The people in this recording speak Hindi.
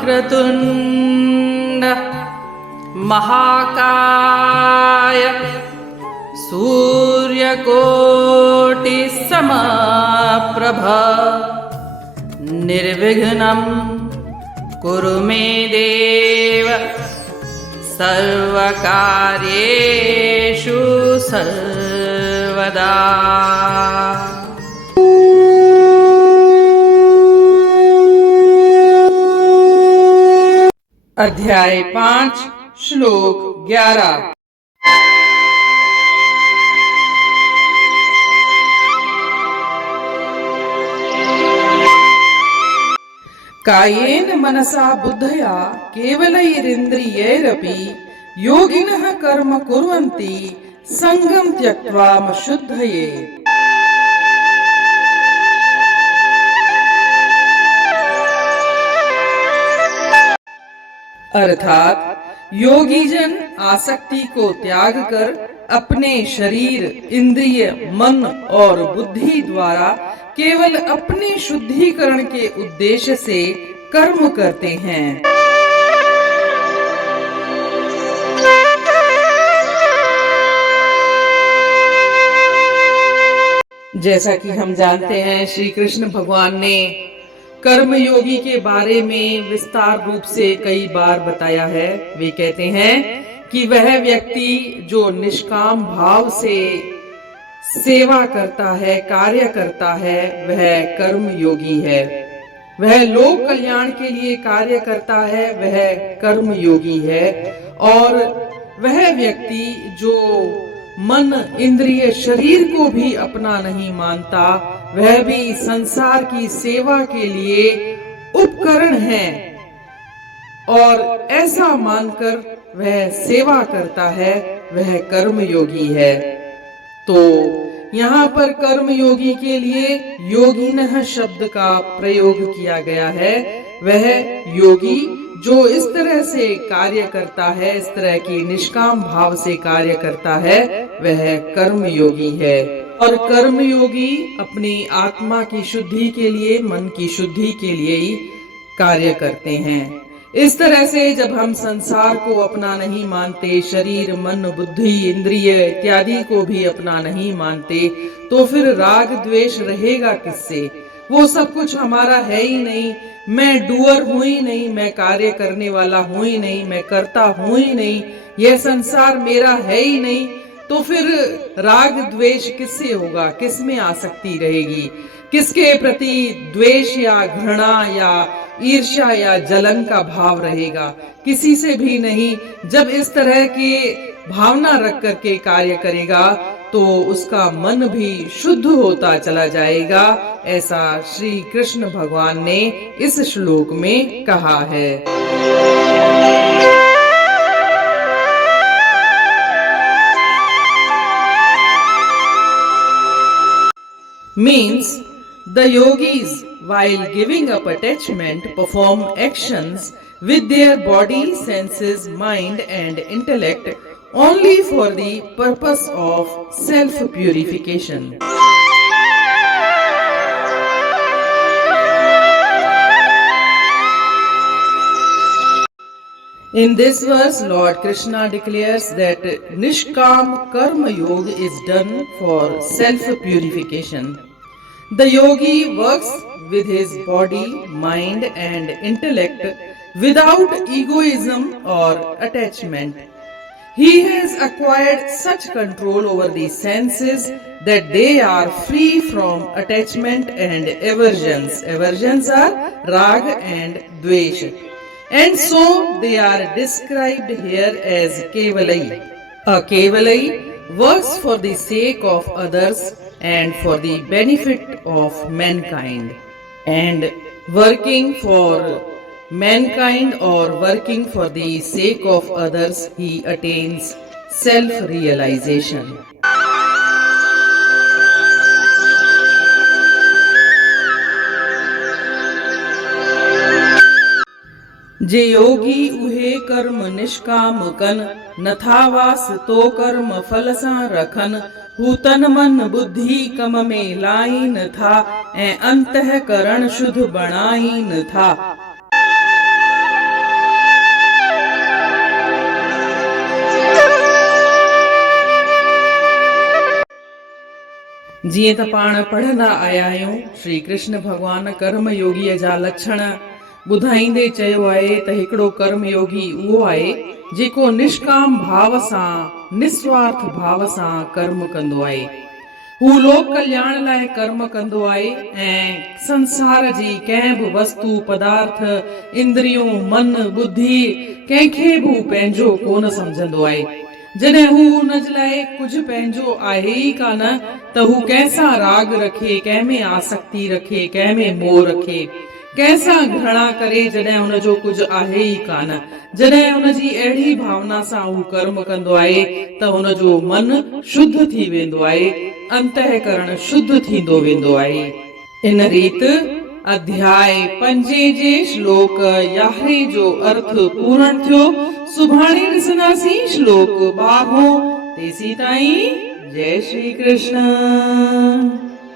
वक्रतुंड महाकाय सूर्यकोटि समप्रभ निर्विघ्नं कुरु मे देव सर्वकार्येषु सर्वदा। अध्याय 5 श्लोक 11। कायेन मनसा बुद्धया केवलैरिन्द्रियैरपि योगिनः कर्म कुर्वन्ति संगं त्यक्त्वा शुद्धये। अर्थात योगी जन आसक्ति को त्याग कर अपने शरीर, इंद्रिय, मन और बुद्धि द्वारा केवल अपने शुद्धिकरण के उद्देश्य से कर्म करते हैं। जैसा कि हम जानते हैं, श्री कृष्ण भगवान ने कर्म योगी के बारे में विस्तार रूप से कई बार बताया है। वे कहते हैं कि वह व्यक्ति जो निष्काम भाव से सेवा करता है, कार्य करता है, वह कर्म योगी है। वह लोक कल्याण के लिए कार्य करता है, वह कर्म योगी है। और वह व्यक्ति जो मन, इंद्रिय, शरीर को भी अपना नहीं मानता, वह भी संसार की सेवा के लिए उपकरण है और ऐसा मानकर वह सेवा करता है, वह कर्म योगी है। तो यहाँ पर कर्म योगी के लिए योगिनः शब्द का प्रयोग किया गया है। वह योगी जो इस तरह से कार्य करता है, इस तरह की निष्काम भाव से कार्य करता है, वह कर्म योगी है। और कर्म योगी अपनी आत्मा की शुद्धि के लिए, मन की शुद्धि के लिए ही कार्य करते हैं। इस तरह से जब हम संसार को अपना नहीं मानते, शरीर, मन, बुद्धि, इंद्रिय इत्यादि को भी अपना नहीं मानते, तो फिर राग द्वेष रहेगा किससे? वो सब कुछ हमारा है ही नहीं। मैं डूअर हूं ही नहीं, मैं कार्य करने वाला हूं ही नहीं, मैं करता हूं ही नहीं, यह संसार मेरा है ही नहीं। तो फिर राग द्वेष किससे होगा? किस में आसक्ति रहेगी? किसके प्रति द्वेष या घृणा या ईर्ष्या या जलन का भाव रहेगा? किसी से भी नहीं। जब इस तरह की भावना रख करके कार्य करेगा तो उसका मन भी शुद्ध होता चला जाएगा। ऐसा श्री कृष्ण भगवान ने इस श्लोक में कहा है। Means the yogis, while giving up attachment, perform actions with their body, senses, mind and intellect only for the purpose of self-purification. In this verse, Lord Krishna declares that Nishkam Karma Yoga is done for self-purification. The yogi works with his body, mind and intellect without egoism or attachment. He has acquired such control over the senses that they are free from attachment and aversions. Aversions are rag and dvesha. And so they are described here as Kevalai. A Kevalai works for the sake of others and for the benefit of mankind. And working for mankind or working for the sake of others, he attains self-realization. जे योगी उहे कर्म निष्काम कन, नथावास तो कर्म फल सा रखन। हु तन मन बुद्धि कम में लाइन था, ए अंतःकरण शुद्ध बनाइन था। जीअं त पाण पढ़ंदा आया आहियूं, श्री कृष्ण भगवान कर्म योगीअ जा लक्षण ॿुधाईंदे चयो आहे त हिकिड़ो कर्म योगी उहो आहे जेको निष्काम भाव सां, निस्वार्थ भाव सां कर्म कंदो आहे। हू लोक कल्याण लाइ कर्म कंदो आहे ऐं संसार जी कंहिं बि वस्तु, पदार्थ, इंद्रियूं, मन, बुद्धि कंहिंखे बि पंहिंजो कोन सम्झंदो आहे। जॾहिं हू हुन जे लाइ कुझु पंहिंजो आहे ई कान त हू कंहिंसां राग रखे, कंहिंमें आसक्ति रखे, कंहिंमें मोह रखे, कंहिंसां घृणा करे जॾहिं हुनजो कुझु आहे ई कान। जॾहिं हुनजी अहिड़ी भावना सां हू कर्म कंदो आहे त हुनजो मन शुद्ध थी वेंदो आहे, अंतःकरण शुद्ध थींदो वेंदो आहे। इन रीति अध्याय 5 जे श्लोक 11 जो अर्थ पूर्ण थियो। सुभाणे ॾिसंदासीं श्लोक 12। तेसी ताईं जय श्री कृष्ण।